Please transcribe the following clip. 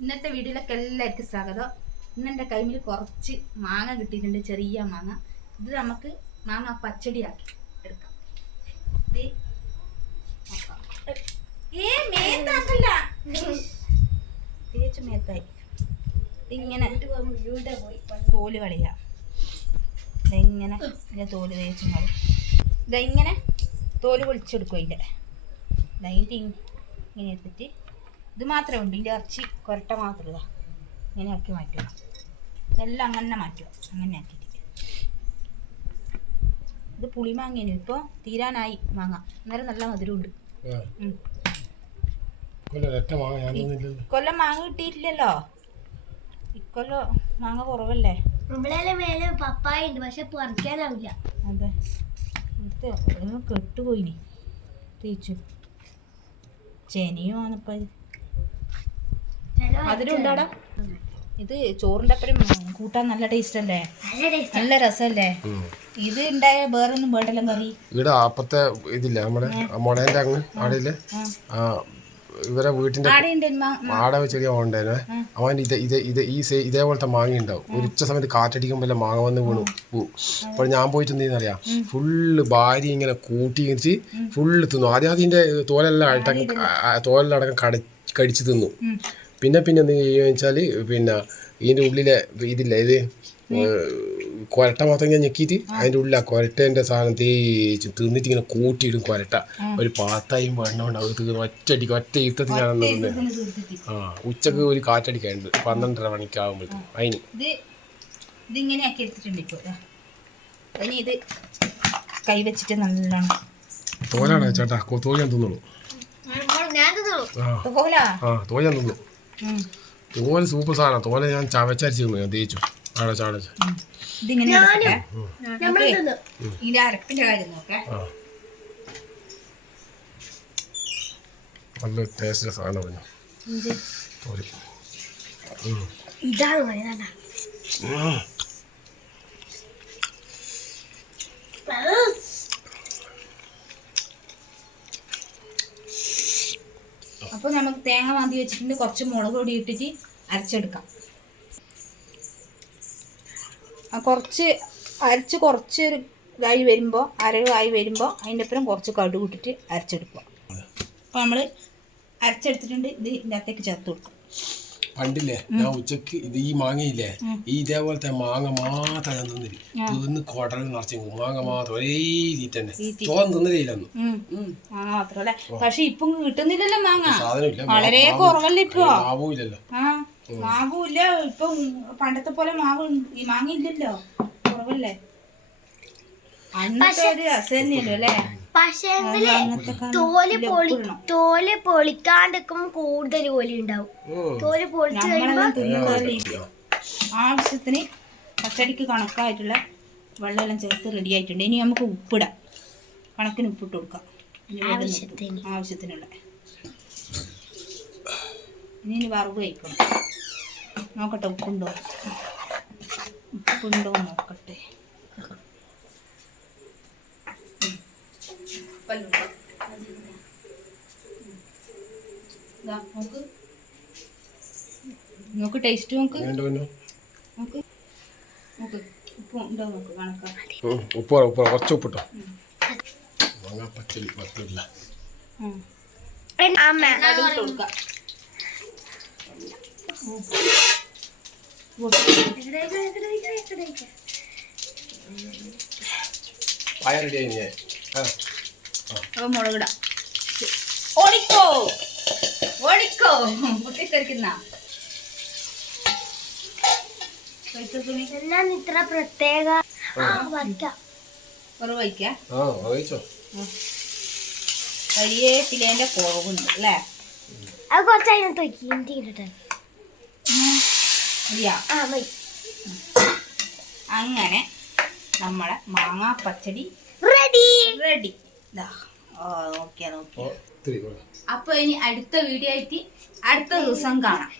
ഇന്നത്തെ വീഡിയോയിലേക്ക് എല്ലാവർക്കും സ്വാഗതം. ഇന്നെൻ്റെ കയ്യിൽ കുറച്ച് മാങ്ങ കിട്ടിയിട്ടുണ്ട്, ചെറിയ മാങ്ങ. ഇത് നമുക്ക് മാങ്ങ പച്ചടിയാക്കി എടുക്കാം. തേച്ച് മേത്തായി ഇങ്ങനെ തോല് കളിയാ. ഇതെങ്ങനെ തോല് തേച്ചും കളി. ഇതെങ്ങനെ തോല് പൊളിച്ചെടുക്കും. അതിൻ്റെ ഇങ്ങനെ എടുത്തിട്ട് ഇത് മാത്രമേ ഉണ്ട്. ഇതിൻ്റെ ഇറച്ചി കൊരട്ട മാത്രം ഇതാ ഇങ്ങനെ ആക്കി മാറ്റുക. ഇതെല്ലാം അങ്ങനെ മാറ്റുക. അങ്ങനെ ആക്കിയിട്ട് ഇത് പുളിമാങ്ങേനു. ഇപ്പോൾ തീരാനായി മാങ്ങ. അന്നേരം നല്ല മധുരമുണ്ട്. ഇക്കൊല്ലം മാങ്ങ കിട്ടിയിട്ടില്ലല്ലോ. ഇക്കൊല്ലം മാങ്ങ കുറവല്ലേ. പപ്പായ ഉണ്ട്, പക്ഷെ പറിക്കാനാവില്ല. അതെ, ഇവിടുത്തെ കെട്ടുപോയിനി തേച്ചു. ചെനിയും ആണിപ്പ അതിലുണ്ടാടാ. ഇത് ചോറിൻ്റെ അപ്പുറം കൂട്ടാൻ നല്ല ടേസ്റ്റ് അല്ലേ, നല്ല രസമല്ലേ. ഇത് ഉണ്ടായ വേറൊന്നും വേണ്ടല്ലോ കറി. ഇവിടെ അപ്പത്തെ ഇതില്ലേ നമ്മുടെ മുളേന്റെ അങ്ങ് ആടയില്ലേ, ഇവരെ വീട്ടിന്റെ ആടെ ചെറിയ ഉണ്ടായിരുന്നേ. അവൻ ഇതേപോലത്തെ മാങ്ങ ഉണ്ടാവും. ഒരു ഉച്ച സമയത്ത് കാറ്റടിക്കുമ്പോൾ മാങ്ങ വന്ന് വീണു പോവും. അപ്പോൾ ഞാൻ പോയിട്ട് എന്തെന്നറിയാം, ഫുള്ള് ഭാര്യ ഇങ്ങനെ കൂട്ടി വെച്ച് ഫുള്ള് തിന്നു. ആദ്യം അതിൻ്റെ തോലെല്ലാം അടക്കം കടിച്ച് തിന്നു. പിന്നെ എന്ത് ചെയ്യുക വെച്ചാൽ, പിന്നെ ഇതിൻ്റെ ഉള്ളിലെ ഇതില്ലേ, ഇത് കൊരട്ട മാത്രം ഞാൻ ഞെക്കിയിട്ട് അതിൻ്റെ ഉള്ളിൽ ആ കൊരട്ടേൻ്റെ സാധനം തേച്ച് തിന്നിട്ട് ഇങ്ങനെ കൂട്ടിയിടും. കൊരട്ട ഒരു പാത്തായും വെണ്ണമുണ്ട്. അത് ഒറ്റ ഇരുത്തത്തിൽ ഞാൻ തിന്നത്. ഉച്ചക്ക് ഒരു കാറ്റടിക്കാനുണ്ട് 12:30 മണിക്കാവുമ്പോഴത്തേക്കും. അതിന് ഇതിങ്ങനെ ആക്കി എടുത്തിട്ടുണ്ട്. ഇപ്പോൾ ഇനി ഇത് കൈ വെച്ചിട്ട് നല്ലോണം തോലാണ് ചേട്ടാ. തോല് ഞാൻ തിന്നുള്ളൂ. തോല് ഞാൻ തിന്നു. തോല് സൂപ്പർ സാധനം. തോല് ഞാൻ ചവച്ചരിച്ച് തിന്നു. ഞാൻ തേച്ചു ചാടച്ച്. ഇതിങ്ങനെ ഇതിന്റെ അരപ്പിന്റെ കാര്യം നോക്കാം. നല്ല ടേസ്റ്റിലെ സാധനം. ഇതാണ് അപ്പോൾ നമുക്ക് തേങ്ങ മാന്തി വെച്ചിട്ടുണ്ട്. കുറച്ച് മുളക് പൊടി ഇട്ടിട്ട് അരച്ചെടുക്കാം. കുറച്ച് അരച്ച് കുറച്ച് ഇതായി വരുമ്പോൾ, അരവായി വരുമ്പോൾ അതിൻ്റെ ഒപ്പം കുറച്ച് കടുക് ഇട്ടിട്ട് അരച്ചെടുക്കുക. അപ്പോൾ നമ്മൾ അരച്ചെടുത്തിട്ടുണ്ട്. ഇത് ഇതിൻ്റെ അകത്തേക്ക് ചേർത്ത് കൊടുക്കും. പണ്ടില്ലേ ഞാൻ ഉച്ചക്ക് ഇത് ഈ മാങ്ങയില്ലേ, ഇതേപോലത്തെ മാങ്ങ മാത്രം ഞാൻ തിന്നില്ല. തിന്ന് കുടലിൽ നിറച്ച് മാങ്ങ മാത്രം ഒരേ തീറ്റ തന്നെ. തോന്നും തിന്നില്ലൊന്നും മാങ്ങ മാത്രമല്ലേ. പക്ഷെ ഇപ്പം കിട്ടുന്നില്ലല്ലോ മാങ്ങ. വളരെ കുറവല്ലേ ഇപ്പൊ. മാവില്ലല്ലോ. മാവില്ല ഇപ്പൊ. പണ്ടത്തെ പോലെ മാവ് ഈ മാങ്ങ ഇല്ലല്ലോ, കുറവല്ലേ. അന്നത്തെ ഒരു രസം തന്നെയല്ലോ അല്ലേ. പക്ഷേ തോല് പൊളിക്കാണ്ടിരിക്കും കൂടുതൽ കോലി ഉണ്ടാവും. തോല് പൊളിച്ച് ആവശ്യത്തിന് പച്ചടിക്ക് കണക്കായിട്ടുള്ള വെള്ളമെല്ലാം ചേർത്ത് റെഡി ആയിട്ടുണ്ട്. ഇനി നമുക്ക് ഉപ്പിടാം. കണക്കിന് ഉപ്പിട്ട് കൊടുക്കാം ആവശ്യത്തിനുള്ള. ഇനി വറവ് കഴിക്കണം. നോക്കട്ടെ ഉപ്പുണ്ടോ നോക്കട്ടെ. നോക്ക് ടേസ്റ്റ് നോക്ക്. ഉപ്പ് ഉണ്ടോ നോക്ക്. കണക്കാ കുറച്ച് ഉപ്പിട്ടോ. മുളകിടാം. ഓടിക്കോ പൊട്ടിത്തെറിക്കുന്ന ഇത്ര പ്രത്യേക കരിയേപ്പിലേന്റെ കുറവുണ്ട് അല്ലേ. അത് കുറച്ചതിനകത്ത് അങ്ങനെ നമ്മളെ മാങ്ങാ പച്ചടി റെഡി. നോക്കിയാ. അപ്പൊ ഇനി അടുത്ത വീഡിയോ ആയിട്ട് അടുത്ത ദിവസം കാണാം.